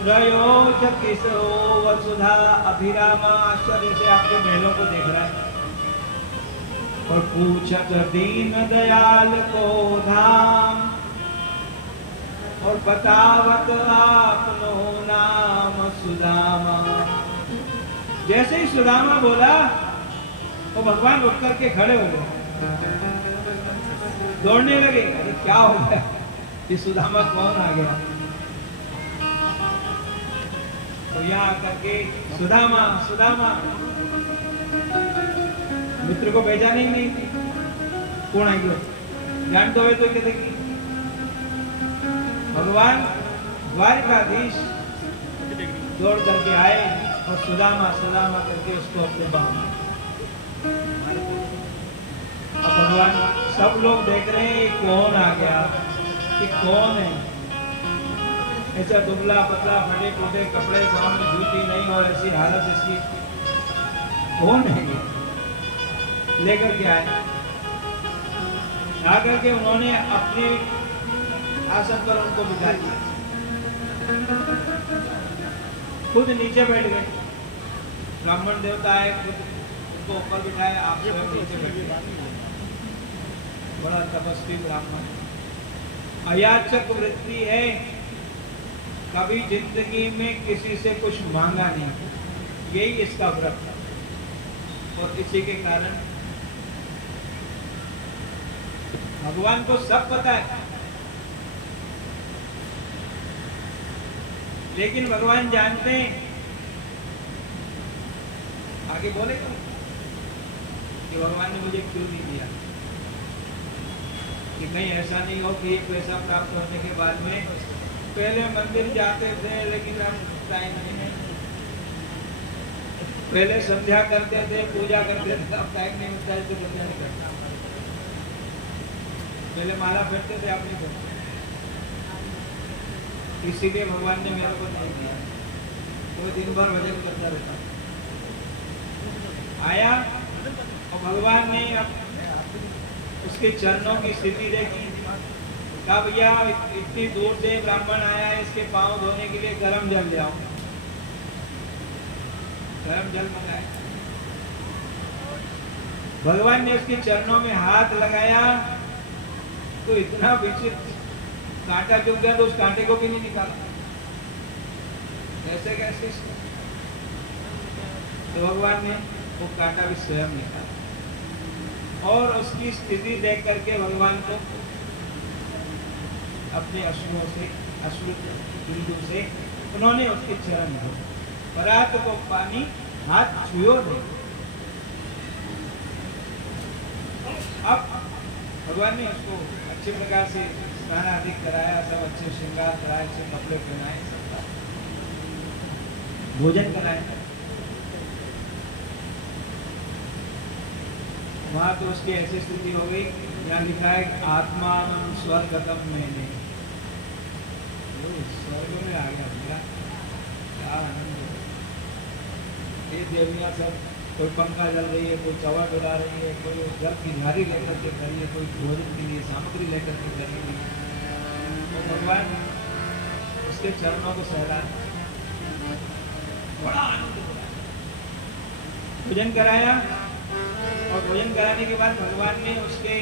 रयो च किशो वसुधा अभिरामा, आश्चर्य से आपके महलों को देख रहा है। और पूछत दीन दयाल को धाम, और बतावत आपनो नाम सुदामा। जैसे ही सुदामा बोला तो भगवान उठ करके खड़े हो गए, दौड़ने लगे। अरे क्या हो गया, ये सुदामा कौन आ गया? तो यहाँ आकर के सुदामा सुदामा, मित्र को पहचाने ही नहीं थी, कौन आई गयो जान तो कहते कि भगवान द्वारिकाधीश दौड़ करके आए और सुदामा सुदामा करके उसको अपने बाहों में। अब भगवान, सब लोग देख रहे हैं ये कौन आ गया, ये कौन है? ऐसा दुबला पतला फटे फूटे कपड़े, पाँव में जूती नहीं और ऐसी हालत इसकी, कौन है ये? लेकर के आए, आकर के उन्होंने अपने आसन पर उनको बिठा दिया, खुद नीचे बैठ गए। ब्राह्मण देवता है, खुद उनको ऊपर बिठाया, आप स्वयं नीचे बैठ गए। बड़ा तपस्वी ब्राह्मण, अयाचक वृत्ति है, कभी जिंदगी में किसी से कुछ मांगा नहीं, यही इसका व्रत था। और इसी के कारण भगवान को सब पता है, लेकिन भगवान जानते हैं, आगे बोलेगा कि भगवान ने मुझे क्यों नहीं दिया, कि कहीं ऐसा नहीं हो कि एक पैसा प्राप्त होने के बाद में पहले मंदिर जाते थे लेकिन हम टाइम नहीं है, पहले संध्या करते थे, पूजा करते थे, अब टाइम नहीं होता है तो संध्या नहीं करता, पहले माला फेरते थे, आप नहीं फेरते, इसीलिए भगवान ने मेरे को नहीं दिया। वो दिन भर भजन करता रहता आया, और भगवान ने उसके चरणों की स्थिति देखी। कहा भैया इतनी दूर से ब्राह्मण आया है, इसके पांव धोने के लिए गर्म जल ले आओ। गर्म जल मंगाया, भगवान ने उसके चरणों में हाथ लगाया तो इतना विचित्र कांटा चुभ गया, तो उस कांटे को भी नहीं निकाला, कैसे कैसे? तो भगवान ने वो कांटा भी स्वयं निकाला, और उसकी स्थिति देख करके भगवान को अपने अश्रुओं से, अश्रु बिंदु से उन्होंने उसके चरण धोए, परात को पानी हाथ छुओ नहीं। अब भगवान ने उसको अच्छे प्रकार से स्नान आदि कराया, सब अच्छे श्रृंगार कराए, अच्छे कपड़े पहनाए, भोजन कराया। वहां तो उसकी ऐसी स्थिति हो गई, यहाँ लिखा है आत्मा स्वर्गतम मैंने, स्वर्ग में आ गया भैया, क्या आनंद है। ये देवियाँ सब, कोई पंखा जल रही है, कोई चवा डुला रही है, कोई जल की झाड़ी लेकर के कर रही है, कोई भोजन के लिए सामग्री लेकर के कर रही है। तो भगवान उसके चरणों को सहला, बड़ा आनंद हो रहा। भोजन कराया, और भोजन कराने के बाद भगवान ने उसके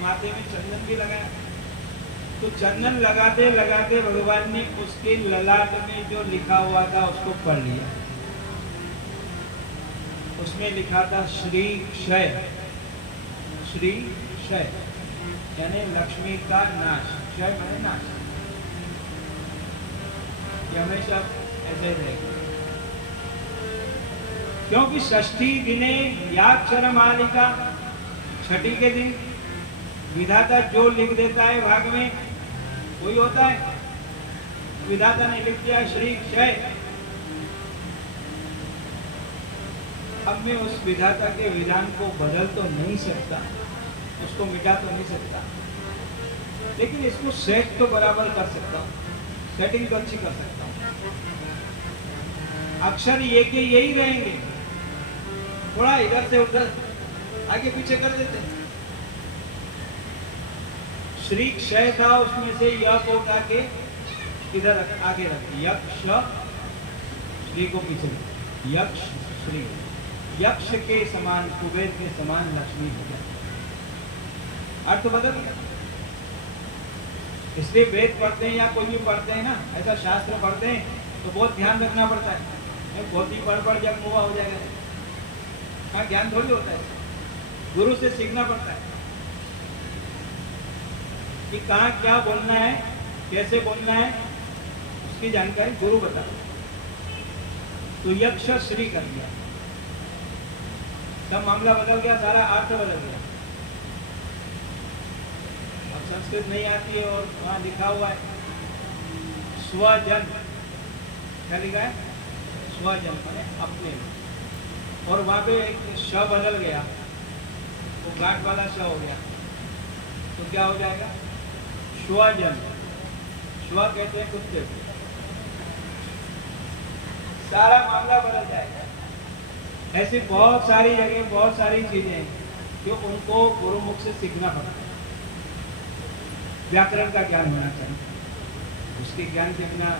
माथे में चंदन भी लगाया। तो चंदन लगाते लगाते भगवान ने उसके ललाट में जो लिखा हुआ था उसको पढ़ लिया। उसमें लिखा था श्री क्षय, श्री क्षय यानी लक्ष्मी का नाश, क्षय माने नाश, ये हमेशा ऐसे रहेगा। क्योंकि षष्ठी दिने याक्षर मालिका, छठी के दिन विधाता जो लिख देता है भाग में वही होता है। विधाता ने लिख दिया श्री क्षय, अब मैं उस विधाता के विधान को बदल तो नहीं सकता, उसको मिटा तो नहीं सकता, लेकिन इसको सेट तो बराबर कर सकता हूँ, सेटिंग तो अच्छी कर सकता हूँ। अक्षर ये के यही रहेंगे, थोड़ा इधर से उधर आगे पीछे कर देते हैं। श्री क्षय था, उसमें से यह को उठा के इधर आगे रख, यक्ष श्री को पीछे, यक्ष श्री, यक्ष के समान, कुबेर के समान लक्ष्मी हो जाए। अर्थ बदल गया। इसलिए वेद पढ़ते हैं या कोई भी पढ़ते हैं ना, ऐसा शास्त्र पढ़ते हैं तो बहुत ध्यान रखना पड़ता है। बहुत ही पढ़ जब मुआ हो जाएगा, हाँ ज्ञान थोड़ी होता है। गुरु से सीखना पड़ता है कि कहाँ क्या बोलना है, कैसे बोलना है, उसकी जानकारी गुरु बता। तो यक्ष श्री कर दिया, सब मामला बदल गया, सारा अर्थ बदल गया। अब संस्कृत नहीं आती है और वहां लिखा हुआ है स्वजन, क्या लिखा है? स्वजन माने अपने, और वहां पे एक श बदल गया, वो गांठ वाला श हो गया, तो क्या हो जाएगा? स्वजन। स्व कहते हैं कुत्ते को, सारा मामला बदल जाएगा। ऐसी बहुत सारी जगह, बहुत सारी चीजें हैं जो उनको गुरुमुख से सीखना पड़ता है। व्याकरण का ज्ञान होना चाहिए, उसके ज्ञान के बिना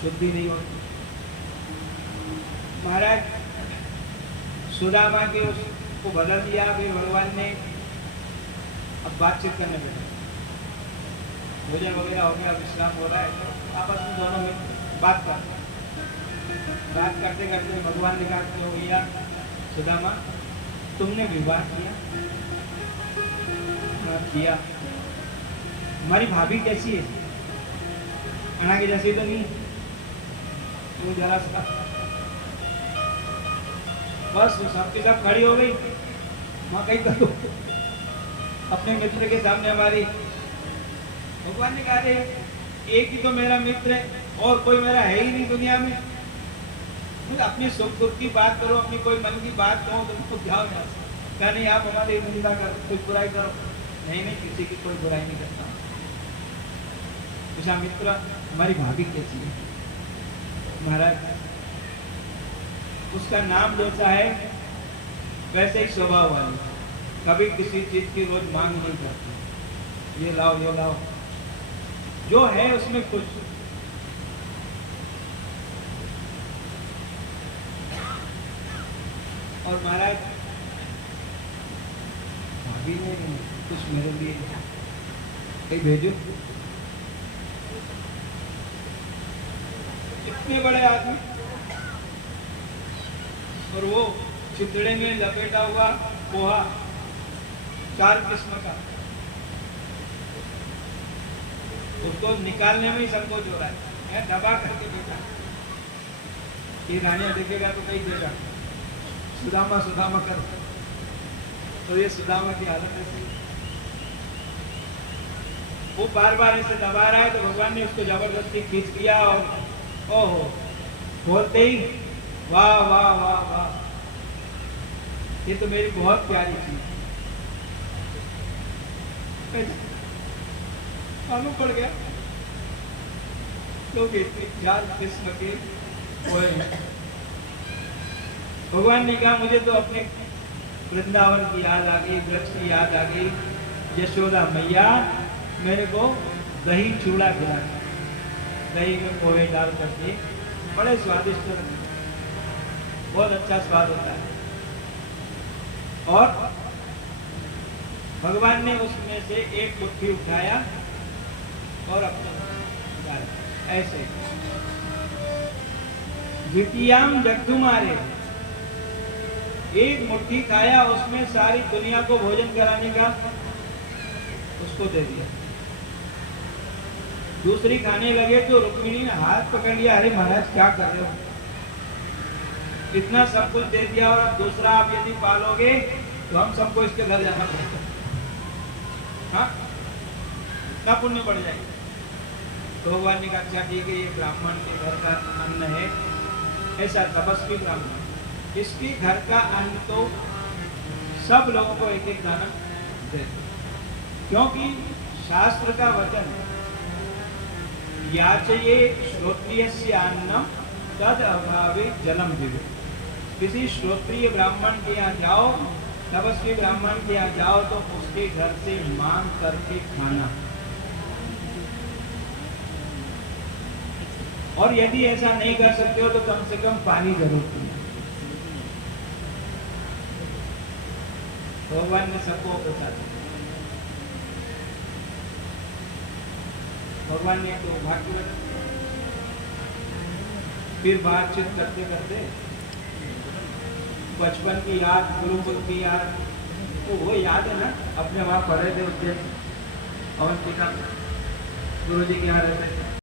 शुद्धि नहीं होती। महाराज सुदामा के उसको बदल दिया, फिर भगवान ने अब बातचीत करने लगे, भोजन वगैरह हो गया, विश्राम हो रहा है, तो आपस में दोनों में बात करते करते भगवान ने कहा कि भैया सुदामा, तुमने विवाह किया, हमारी भाभी कैसी है? अना की जैसी तो नहीं, वो जरा सा बस सबके सब खड़ी हो गई। माँ कहीं करो अपने मित्र के सामने हमारी। भगवान ने कहा एक ही तो मेरा मित्र है, और कोई मेरा है ही नहीं दुनिया में। अपनी सुख दुख की बात करो, अपनी कोई मन की बात कहो, तुमको क्या हो जाता? क्या नहीं, आप हमारी निंदा करो, कोई बुराई करो। नहीं, किसी की कोई बुराई नहीं करता। पूछा मित्र, हमारी भाभी कैसी है? महाराज उसका नाम जैसा है वैसे ही स्वभाव वाली, कभी किसी चीज की रोज मांग नहीं करती, ये लाओ ये लाओ, जो है उसमें खुश। और महाराज भाभी ने कुछ मेरे लिए कहीं भेजो, इतने बड़े आदमी, और वो चितड़े में लपेटा हुआ पोहा 4 किस्म का, उसको निकालने में ही संकोच हो रहा है, दबा करके बेटा। ये रानिया देखेगा तो कहीं देगा सुदामा सुदामा कर, तो ये सुदामा की हालत ऐसी। वो बार बार ऐसे दबा रहा है, तो भगवान ने उसको जबरदस्ती खींच लिया, और ओहो बोलते ही वाह वाह वाह वाह, ये तो मेरी बहुत प्यारी चीज। मालूम पड़ गया लोग इतनी 4 किस्म के हुए हैं। भगवान ने कहा मुझे तो अपने वृंदावन की याद आ गई, वृक्ष की याद आ गई। यशोदा मैया मेरे को दही चूड़ा खिला, दही में पोहे डाल करके, बड़े स्वादिष्ट, बहुत अच्छा स्वाद होता है। और भगवान ने उसमें से एक मुट्ठी उठाया और अपना ऐसे द्वितीयाम जगदुमारे, एक मुट्ठी खाया, उसमें सारी दुनिया को भोजन कराने का उसको दे दिया। दूसरी खाने लगे तो रुक्मिणी ने हाथ पकड़ लिया, अरे महाराज क्या कर रहे हो, इतना सब कुछ दे दिया और अब दूसरा आप यदि पालोगे तो हम सबको इसके घर जाना पड़ेगा, हाँ इतना पुण्य बढ़ जाएगा। तो भगवान ने कहा अच्छा ठीक है, ये ब्राह्मण के घर का अन्न है, ऐसा तपस्वी ब्राह्मण, इसके घर का अन्न तो सब लोगों को एक एक दाना दे दो, क्योंकि शास्त्र का वचन याचये श्रोत्रियस्य अन्नम तद अभावे जलम दिवे। किसी श्रोत्रिय ब्राह्मण के यहाँ जाओ, तपस्वी ब्राह्मण के यहाँ जाओ तो उसके घर से मांग करके खाना। और यदि ऐसा नहीं कर सकते हो तो कम से कम पानी जरूर पीना। भगवान ने सबको बता दिया। भगवान ने तो भाग्य फिर बातचीत करते करते बचपन की याद, गुरुकुल की याद, तो वो याद है ना, अपने वहाँ पढ़े थे उज्जैन अवंतिका गुरु जी के यहाँ रहते थे।